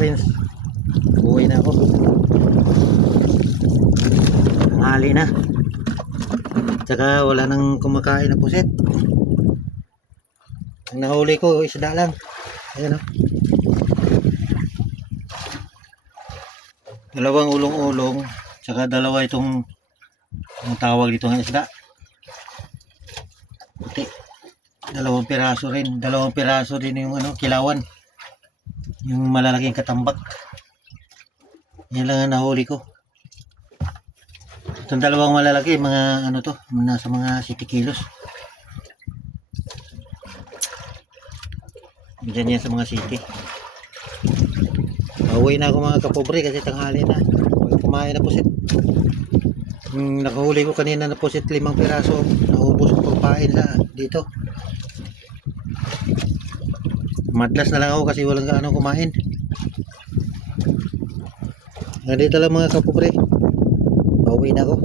friends, uwi na ako. Tanghali na. Tsaka wala nang kumakain na pusit. Ang nahuli ko isda lang. Ayan o. Dalawang ulong-ulong. Tsaka dalawa itong ang tawag dito ng isda. Puti. Dalawang piraso din yung ano, kilawan. Yung malalaking katambak. Yan lang ang nahuli ko. Itong dalawang malalaki, mga ano to, nasa mga 7 kilos. Diyan yan sa mga city. Pauwi na ako mga kapobre kasi tanghali na. Wala kumain na pusit. Nakahuli ko kanina na pusit 5 piraso. Naubos ko pagpain sa dito. Madlas na lang ako kasi walang gaano kumain. Nandito lang mga kapobre. Pauwi na ako.